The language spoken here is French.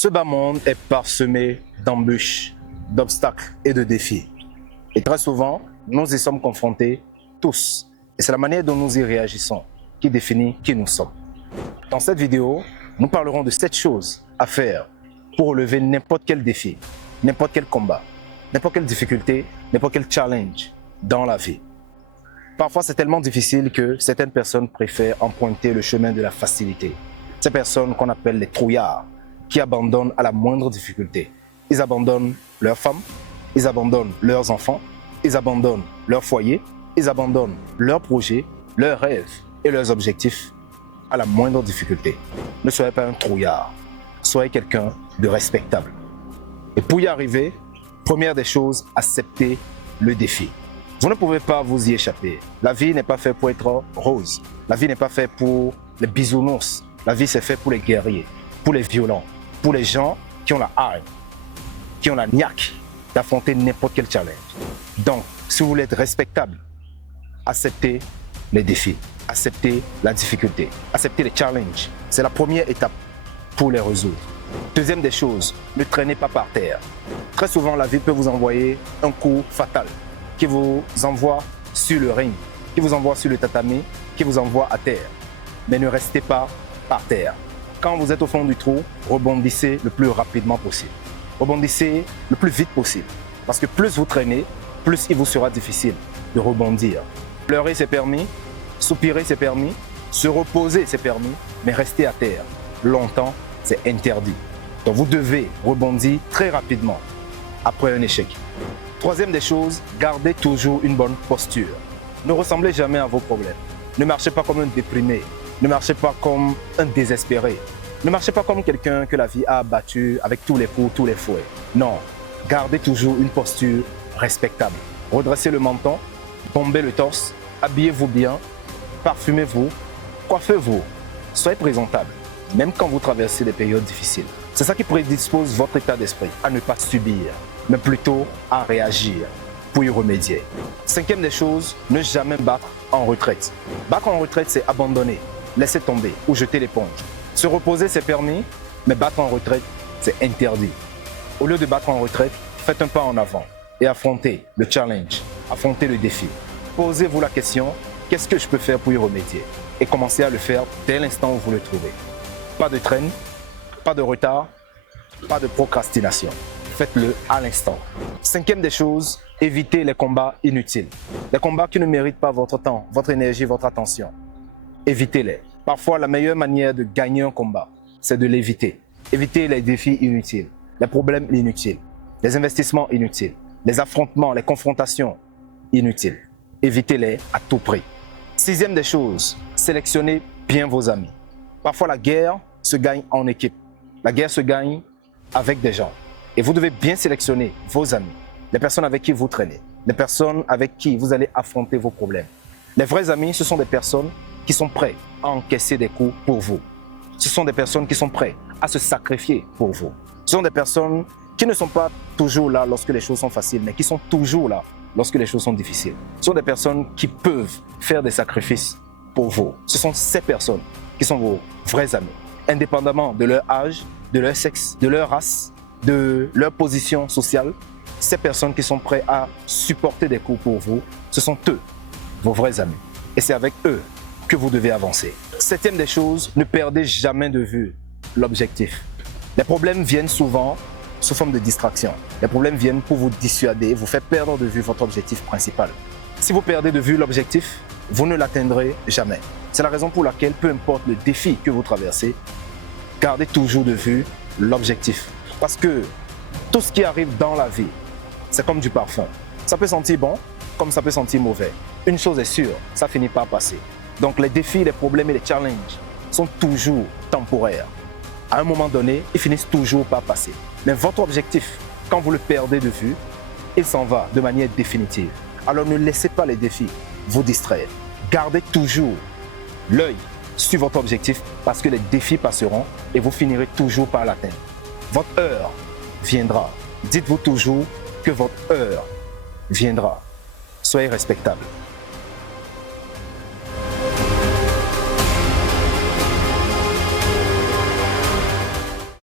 Ce bas monde est parsemé d'embûches, d'obstacles et de défis. Et très souvent, nous y sommes confrontés tous. Et c'est la manière dont nous y réagissons qui définit qui nous sommes. Dans cette vidéo, nous parlerons de 7 choses à faire pour relever n'importe quel défi, n'importe quel combat, n'importe quelle difficulté, n'importe quel challenge dans la vie. Parfois, c'est tellement difficile que certaines personnes préfèrent emprunter le chemin de la facilité. Ces personnes qu'on appelle les trouillards, qui abandonnent à la moindre difficulté. Ils abandonnent leurs femmes, ils abandonnent leurs enfants, ils abandonnent leur foyer, ils abandonnent leurs projets, leurs rêves et leurs objectifs à la moindre difficulté. Ne soyez pas un trouillard, soyez quelqu'un de respectable. Et pour y arriver, première des choses, acceptez le défi. Vous ne pouvez pas vous y échapper. La vie n'est pas faite pour être rose. La vie n'est pas faite pour les bisounours. La vie, c'est fait pour les guerriers, pour les violents, pour les gens qui ont la hargne, qui ont la niaque d'affronter n'importe quel challenge. Donc, si vous voulez être respectable, acceptez les défis, acceptez la difficulté, acceptez les challenges. C'est la première étape pour les résoudre. Deuxième des choses, ne traînez pas par terre. Très souvent, la vie peut vous envoyer un coup fatal qui vous envoie sur le ring, qui vous envoie sur le tatami, qui vous envoie à terre. Mais ne restez pas par terre. Quand vous êtes au fond du trou, rebondissez le plus rapidement possible. Rebondissez le plus vite possible. Parce que plus vous traînez, plus il vous sera difficile de rebondir. Pleurer, c'est permis. Soupirer, c'est permis. Se reposer, c'est permis. Mais rester à terre longtemps, c'est interdit. Donc vous devez rebondir très rapidement après un échec. Troisième des choses, gardez toujours une bonne posture. Ne ressemblez jamais à vos problèmes. Ne marchez pas comme un déprimé. Ne marchez pas comme un désespéré. Ne marchez pas comme quelqu'un que la vie a abattu avec tous les coups, tous les fouets. Non, gardez toujours une posture respectable. Redressez le menton, bombez le torse, habillez-vous bien, parfumez-vous, coiffez-vous. Soyez présentable, même quand vous traversez des périodes difficiles. C'est ça qui prédispose votre état d'esprit à ne pas subir, mais plutôt à réagir pour y remédier. Cinquième des choses, ne jamais battre en retraite. Battre en retraite, c'est abandonner, laisser tomber ou jeter l'éponge. Se reposer, c'est permis, mais battre en retraite, c'est interdit. Au lieu de battre en retraite, faites un pas en avant et affrontez le challenge, affrontez le défi. Posez-vous la question, qu'est-ce que je peux faire pour y remédier? Et commencez à le faire dès l'instant où vous le trouvez. Pas de traîne, pas de retard, pas de procrastination. Faites-le à l'instant. Cinquième des choses, évitez les combats inutiles. Les combats qui ne méritent pas votre temps, votre énergie, votre attention. Évitez-les. Parfois, la meilleure manière de gagner un combat, c'est de l'éviter. Évitez les défis inutiles, les problèmes inutiles, les investissements inutiles, les affrontements, les confrontations inutiles. Évitez-les à tout prix. Sixième des choses, sélectionnez bien vos amis. Parfois, la guerre se gagne en équipe. La guerre se gagne avec des gens. Et vous devez bien sélectionner vos amis, les personnes avec qui vous traînez, les personnes avec qui vous allez affronter vos problèmes. Les vrais amis, ce sont des personnes qui sont prêts à encaisser des coups pour vous. Ce sont des personnes qui sont prêtes à se sacrifier pour vous. Ce sont des personnes qui ne sont pas toujours là lorsque les choses sont faciles, mais qui sont toujours là lorsque les choses sont difficiles. Ce sont des personnes qui peuvent faire des sacrifices pour vous. Ce sont ces personnes qui sont vos vrais amis, indépendamment de leur âge, de leur sexe, de leur race, de leur position sociale. Ces personnes qui sont prêtes à supporter des coups pour vous, ce sont eux, vos vrais amis. Et c'est avec eux que vous devez avancer. Septième des choses, ne perdez jamais de vue l'objectif. Les problèmes viennent souvent sous forme de distraction. Les problèmes viennent pour vous dissuader, vous faire perdre de vue votre objectif principal. Si vous perdez de vue l'objectif, vous ne l'atteindrez jamais. C'est la raison pour laquelle, peu importe le défi que vous traversez, gardez toujours de vue l'objectif. Parce que tout ce qui arrive dans la vie, c'est comme du parfum. Ça peut sentir bon, comme ça peut sentir mauvais. Une chose est sûre, ça finit par passer. Donc les défis, les problèmes et les challenges sont toujours temporaires. À un moment donné, ils finissent toujours par passer. Mais votre objectif, quand vous le perdez de vue, il s'en va de manière définitive. Alors ne laissez pas les défis vous distraire. Gardez toujours l'œil sur votre objectif parce que les défis passeront et vous finirez toujours par l'atteindre. Votre heure viendra. Dites-vous toujours que votre heure viendra. Soyez respectable.